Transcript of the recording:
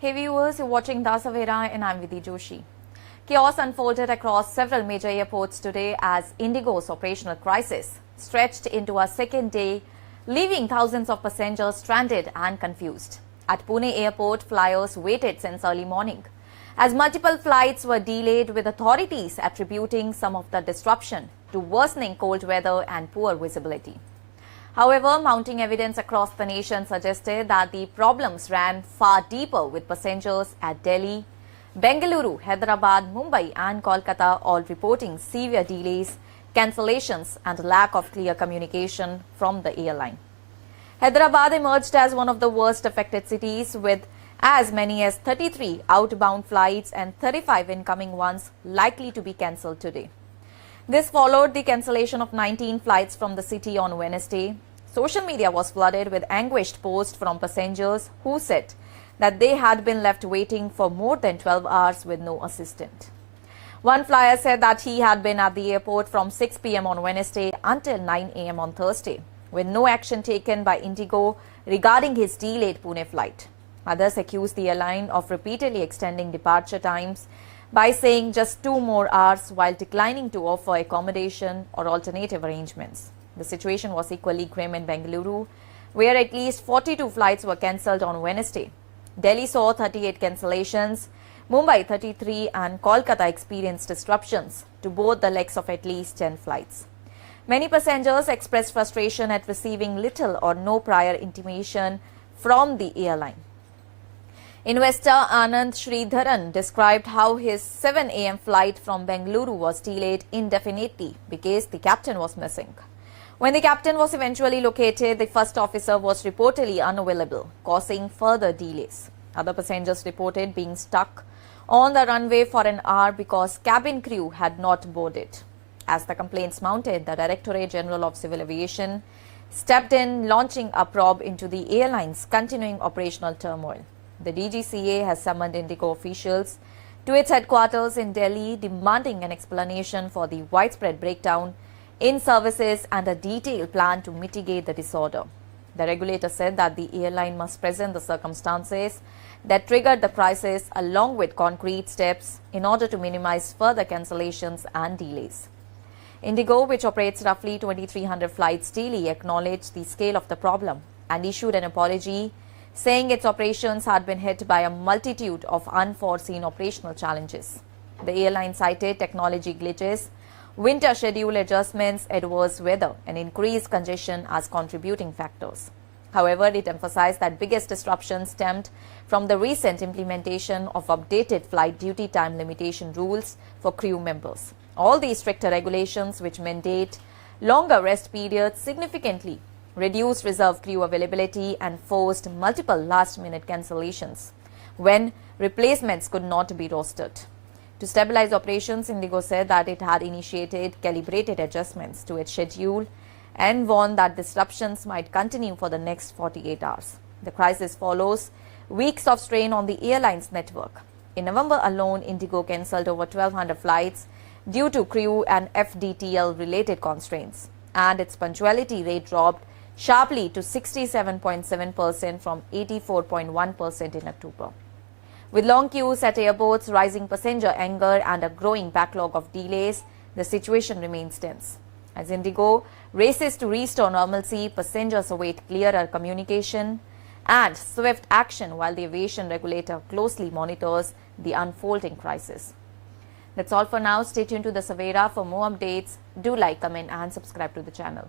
Hey viewers, you're watching The Savera and I'm Vidhi Joshi. Chaos unfolded across several major airports today as IndiGo's operational crisis stretched into a second day, leaving thousands of passengers stranded and confused. At Pune airport, flyers waited since early morning as multiple flights were delayed, with authorities attributing some of the disruption to worsening cold weather and poor visibility. However, mounting evidence across the nation suggested that the problems ran far deeper, with passengers at Delhi, Bengaluru, Hyderabad, Mumbai and Kolkata all reporting severe delays, cancellations and lack of clear communication from the airline. Hyderabad emerged as one of the worst affected cities, with as many as 33 outbound flights and 35 incoming ones likely to be cancelled today. This followed the cancellation of 19 flights from the city on Wednesday. Social media was flooded with anguished posts from passengers who said that they had been left waiting for more than 12 hours with no assistant. One flyer said that he had been at the airport from 6 p.m. on Wednesday until 9 a.m. on Thursday, with no action taken by IndiGo regarding his delayed Pune flight. Others accused the airline of repeatedly extending departure times by saying just 2 more hours while declining to offer accommodation or alternative arrangements. The situation was equally grim in Bengaluru, where at least 42 flights were cancelled on Wednesday. Delhi saw 38 cancellations, Mumbai 33 and Kolkata experienced disruptions to both the legs of at least 10 flights. Many passengers expressed frustration at receiving little or no prior intimation from the airline. Investor Anand Sridharan described how his 7 a.m. flight from Bengaluru was delayed indefinitely because the captain was missing. When the captain was eventually located, the first officer was reportedly unavailable, causing further delays. Other passengers reported being stuck on the runway for an hour because cabin crew had not boarded. As the complaints mounted, the Directorate General of Civil Aviation stepped in, launching a probe into the airline's continuing operational turmoil. The DGCA has summoned IndiGo officials to its headquarters in Delhi, demanding an explanation for the widespread breakdown in services and a detailed plan to mitigate the disorder. The regulator said that the airline must present the circumstances that triggered the crisis along with concrete steps in order to minimize further cancellations and delays. IndiGo, which operates roughly 2,300 flights daily, acknowledged the scale of the problem and issued an apology, saying its operations had been hit by a multitude of unforeseen operational challenges. The airline cited technology glitches, winter schedule adjustments, adverse weather and increased congestion as contributing factors. However, it emphasized that biggest disruptions stemmed from the recent implementation of updated flight duty time limitation rules for crew members. All these stricter regulations, which mandate longer rest periods, significantly reduced reserve crew availability and forced multiple last-minute cancellations when replacements could not be rostered. To stabilize operations, IndiGo said that it had initiated calibrated adjustments to its schedule and warned that disruptions might continue for the next 48 hours. The crisis follows weeks of strain on the airline's network. In November alone, IndiGo cancelled over 1,200 flights due to crew and FDTL-related constraints, and its punctuality rate dropped sharply to 67.7% from 84.1% in October. With long queues at airports, rising passenger anger and a growing backlog of delays, the situation remains tense. As IndiGo races to restore normalcy, passengers await clearer communication and swift action while the aviation regulator closely monitors the unfolding crisis. That's all for now. Stay tuned to The Savera for more updates. Do like, comment and subscribe to the channel.